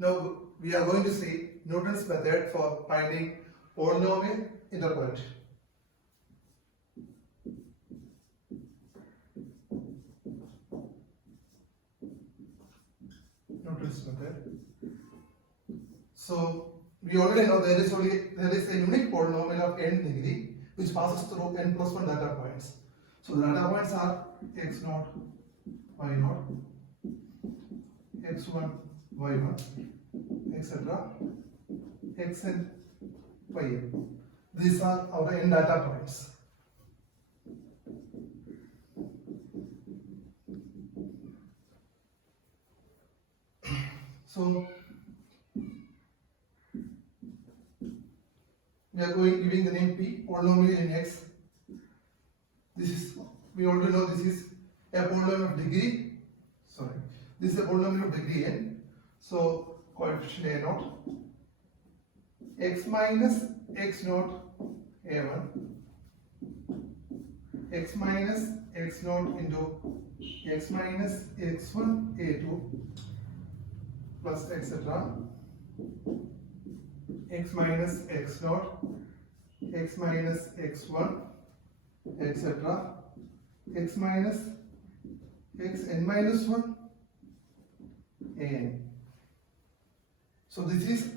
Now we are going to see Newton's method for finding polynomial interpolation. Newton's method. So we already know there is a unique polynomial of n degree which passes through n plus 1 data points. So the data points are x0, y0, x1, y1, etc. xn, yn. These are our n data points. So we are giving the name P, polynomial in X. This is, we already know this is a polynomial of degree. Sorry, this is a polynomial of degree n. So coefficient a0, x minus x0 a1, x minus x0 into x minus x1 a2 plus etc. x minus x0, x minus x1, etc. x minus xn minus 1 an. So this is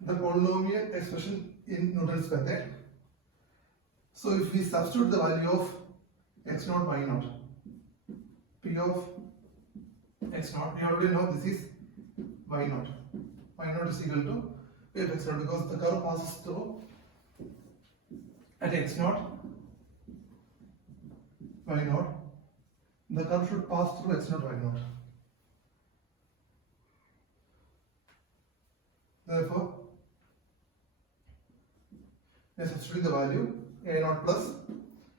the polynomial expression in Newton's method. So if we substitute the value of x0, y0, p of x0, we already know this is y0. y0 is equal to p of x0 because the curve passes through at x0, y0. The curve should pass through x0, y0. Therefore, we are substituting the value a0 plus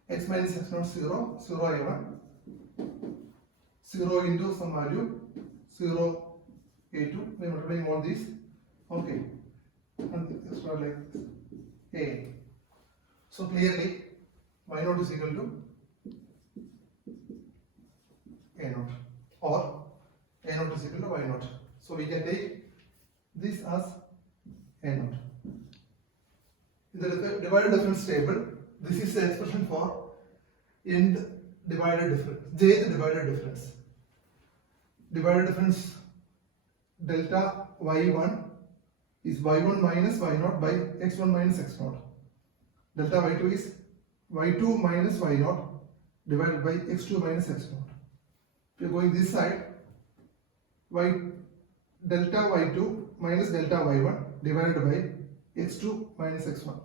x minus x0 0, 0 a1, 0 into some value 0 a2. We are multiplying all these. Okay, and it's not like this. A. So clearly, y0 is equal to a0 or a0 is equal to y0. So we can take this as a0. In the divided difference table, this is the expression for nth divided difference, jth divided difference. Divided difference delta y1 is y1 minus y0 by x1 minus x0. Delta y2 is y2 minus y0 divided by x2 minus x0. If you are going this side, delta y2 minus delta y1 divided by x2 minus x1.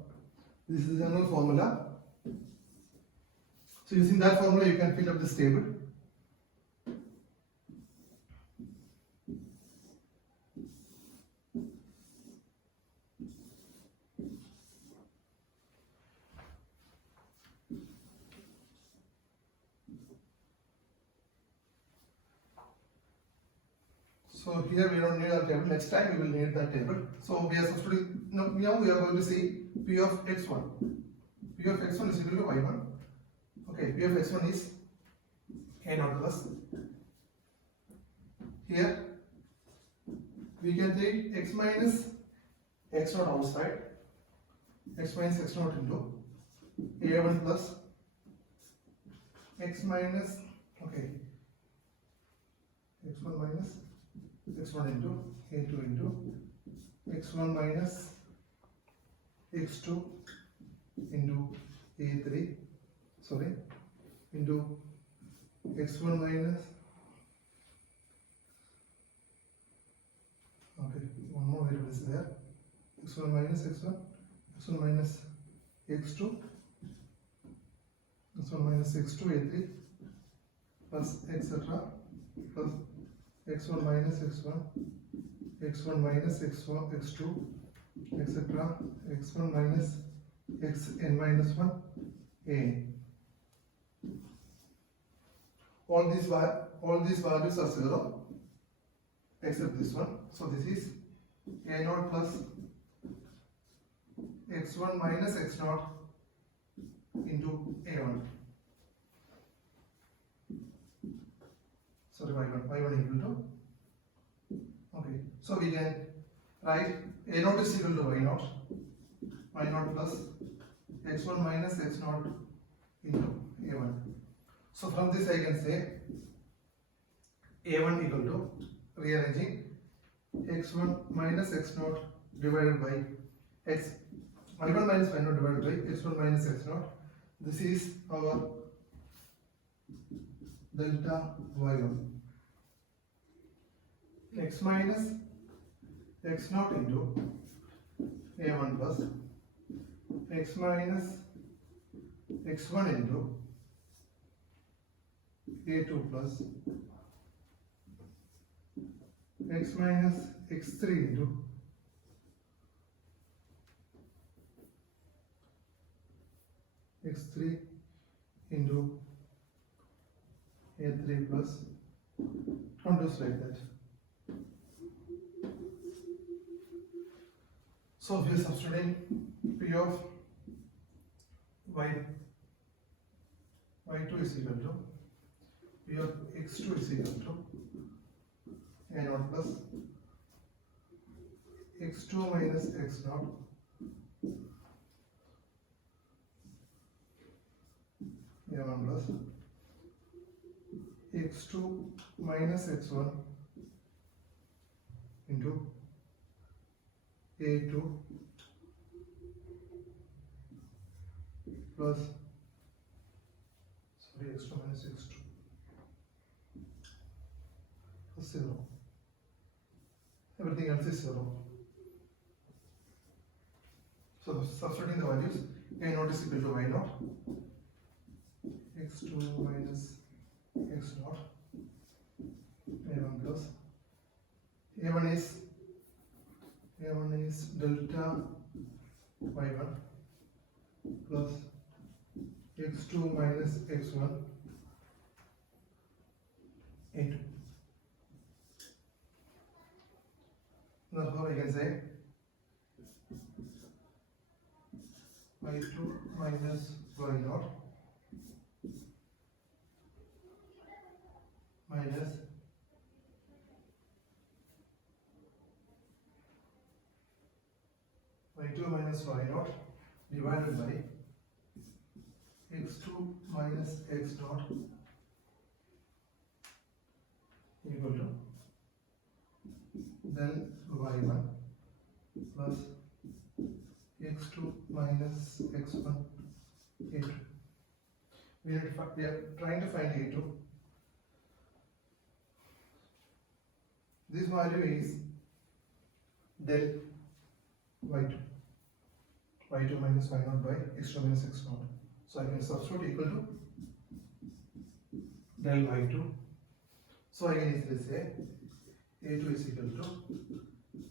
This is the general formula. So using that formula you can fill up this table. So here we don't need our table. Next time we will need that table. So we are substituting. Now we are going to see P of x1. P of x1 is equal to y1. Okay, P of x1 is a0 plus. Here we can take x minus x0 outside. X minus x0 into a1 plus x minus, okay, x1 minus x1 into a2 into x1 minus x2 into a3, sorry, into x1 minus, okay, one more variable is there, x1 minus x1, x1 minus x2, x1 minus x2 a3 plus etc. plus x1 minus x1, x1 minus x1, x2, etc. x1 minus xn minus 1 a. All these values are 0 except this one. So this is a0 plus x1 minus x0 into a1. Sorry, y1 equal to, okay, So we can write a naught is equal to y naught plus x1 minus x naught into a1. So from this I can say a1 equal to, rearranging, x1 minus x naught divided by y1 minus y naught divided by x1 minus x naught. This is our delta y1. X minus x naught into a1 plus x minus x1 into a2 plus x minus x3 into x3 into a3 plus, continues like that. So we are substituting P of y2 is equal to P of x2 is equal to a naught plus x2 minus x naught a1 plus x2 minus x1 into a2 plus, x2 minus x2 plus 0. Everything else is 0. So substituting the values, a naught is equal to y naught, x2 minus x naught, a1 plus, a1 is delta y1 plus x2 minus x1 a2. Therefore I can say y2 minus y0 minus y2 minus y0 divided by x2 minus x0 equal to del y1 plus x2 minus x1 a2. We are trying to find a2. This value is del y2 minus y0 by x2 minus x0. So I can substitute equal to del y2. So I can easily say a2 is equal to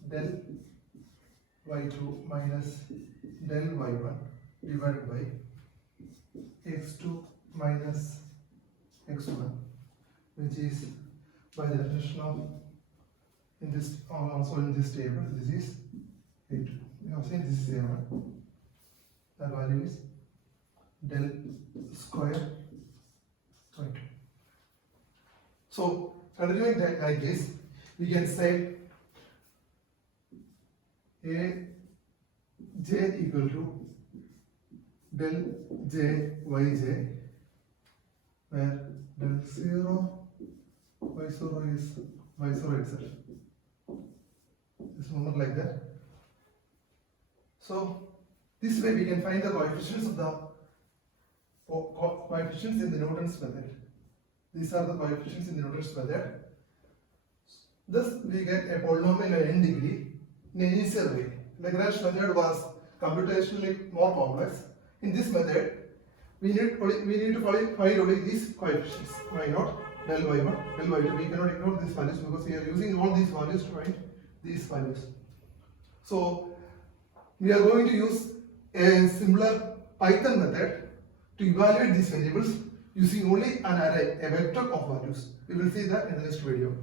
del y2 minus del y1 divided by x2 minus x1, which is by the definition of in this also in this table. This is a2. We have seen this is a1. The value is del square y2. So continuing that like this, we can say a j equal to del j yj, where del 0 y0 is y0 itself. This moment like that. So this way we can find the coefficients of the coefficients in the Newton's method. These are the coefficients in the Newton's method. Thus we get a polynomial at n degree in an easier way. Lagrange method was computationally more complex. In this method, we need to find only these coefficients, y0, del y1, del y2. We cannot ignore these values because we are using all these values to find these values. So we are going to use a similar Python method to evaluate these variables using only an array, a vector of values. We will see that in the next video.